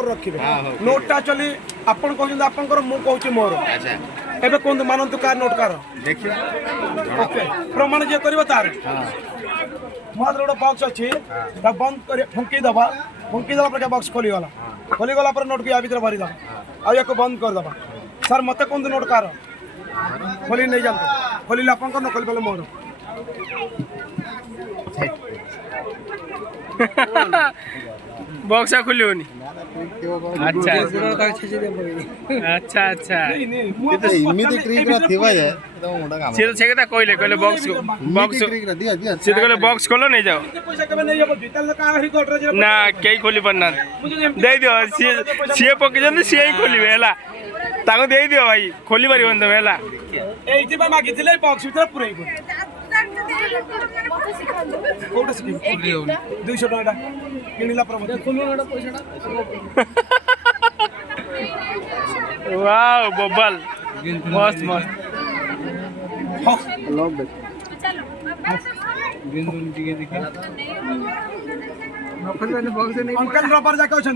number रखिबे नोटटा चली आपण कहउछन आपनकर मु कहउछि मोर अच्छा एबे कोन मानंतु कार नोट कार देखियो ओके प्रमाण जे करबो तार मात्र गोटे बॉक्स अच्छी बंद कर फुंकी दबा पर बॉक्स खोली गला पर नोट को या भीतर भरी दबा आ या को बंद कर दबा सर मते कोन नोट कार खोली नहीं जानतो खोली आपन को नकल बेले मोर बॉक्स खुलियोनी अच्छा अच्छा अच्छा इमिति ट्रिक रा थिबा जे तो मोटा काम से तो सेकता कहले कहले बॉक्स ट्रिक रा दिया दिया से तो कहले बॉक्स खोलो नहीं जाओ पैसा केबे नहीं जब भीतर का रिकॉर्ड रे ना केई खोली पन्ना दे दियो सी पके जन सी ही खोलिबे हला ताको दे दियो भाई खोली परिबन त हला एइति बा मागी दिले बॉक्स भीतर पुरई को कोटा सिकी 200 टका किनिला पर मते खोलु नडा पैसाटा वाओ बबल मस्त मस्त लव बैक अंकल रबर जाके अछन